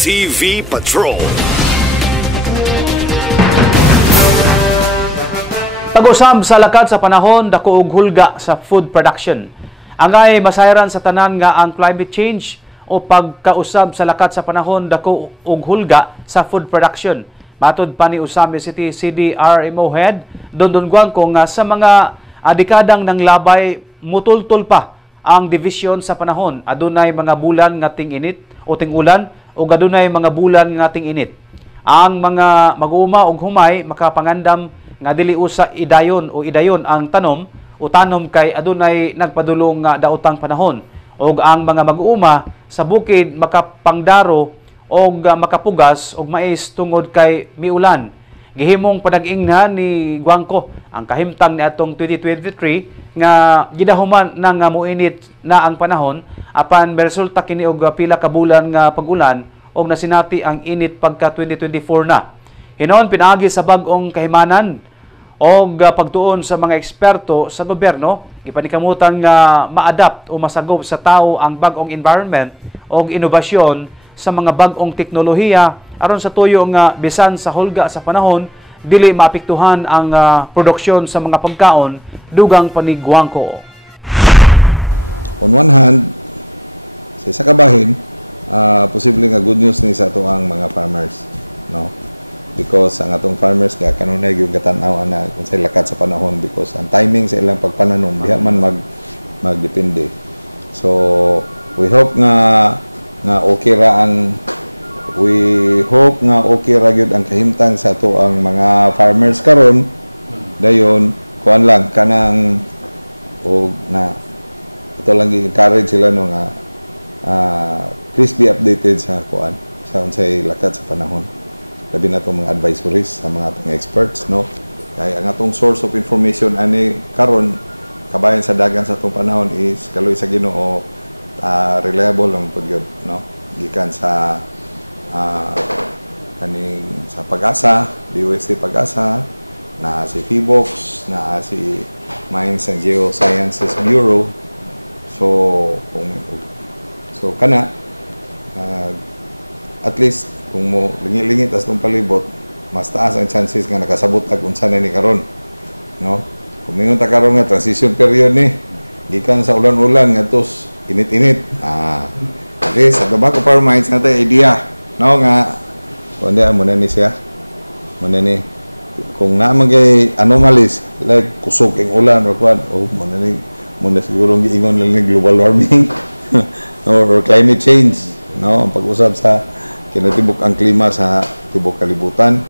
TV Patrol. Pag-usab sa lakad sa panahon dako og hulga sa food production. Angay masayran sa tanan nga ang climate change o pagkausab sa lakad sa panahon dako og hulga sa food production. Matod pa ni Usami City CDRMO Head Dondon Guangco nga sa mga dekadang nang labay mutultol pa ang division sa panahon. Adunay mga bulan nga ting-init o ting-ulan o adunay mga bulan nga ting-init. Ang mga mag-uuma og humay makapangandam nga dili usa idayon ang tanom o tanom kay adunay nagpadulong nga daotang panahon. Og ang mga mag-uuma sa bukid makapangdaro og makapugas og mais tungod kay miulan. Gihimong panag-ingna ni Guangco ang kahimtang ni atong 2023 nga gidahuman na nga muinit na ang panahon apan resulta kini og pila ka bulan nga pag-ulan og nasinati ang init pagka 2024 na. Hinon pinaagi sa bag-ong kahimanan og pagtuon sa mga eksperto sa gobyerno gipanikamutan nga ma-adapt o masagop sa tao ang bag-ong environment og inobasyon sa mga bag-ong teknolohiya aron sa tuyo nga bisan sa hulga sa panahon dili maapektuhan ang produksyon sa mga pagkaon dugang pa ni Guangco. On one hand, sa isa kabahin, posible nga good news ni sa ato ang mga farmers, no? Because ang atong farmers kaya kanunay yung katanaw na kung sa lakat sa panahon because ang timing sa ilang pagpananom diha man magdepende. So we hope nga okay ra gyud ang kahimtang sa ato ang mga farmers karon. Dayon kuan lang kanang og na ito lang encourage sila no nga please be updated sa kuan sa unsay lakat sa panahon. Labi na itong mga advisories sa mga atong experts, no? Kaya ang atong source of information ani karon kabayan sa dagan sa atong panahon is kaloy sa Ginoo reliable lang pud gyud, no? Gikan sa kaning sa Pag-asa, DOST Pag-asa, na si PHIVOX, na si Mines and Geosciences Bureau. So kana at least kung mo lingit-lingit as itong palibot, mas taas ang chances nga nakasabot ag unsa na ni karon, no? Kung mingon ta karon nga transition period ni gikan sa ulan-ulan ngadtos init-init. At least sa tobacco farm mines natin idea, no, nga kundi mo na ni siya mo na ni kung na magay anomalies like kusog ang ulan or kwan mo na siguro giingon lang ni global warming or climate change, no, ang pag-usab sa kinatibok ang klima sa tibok kalibutan.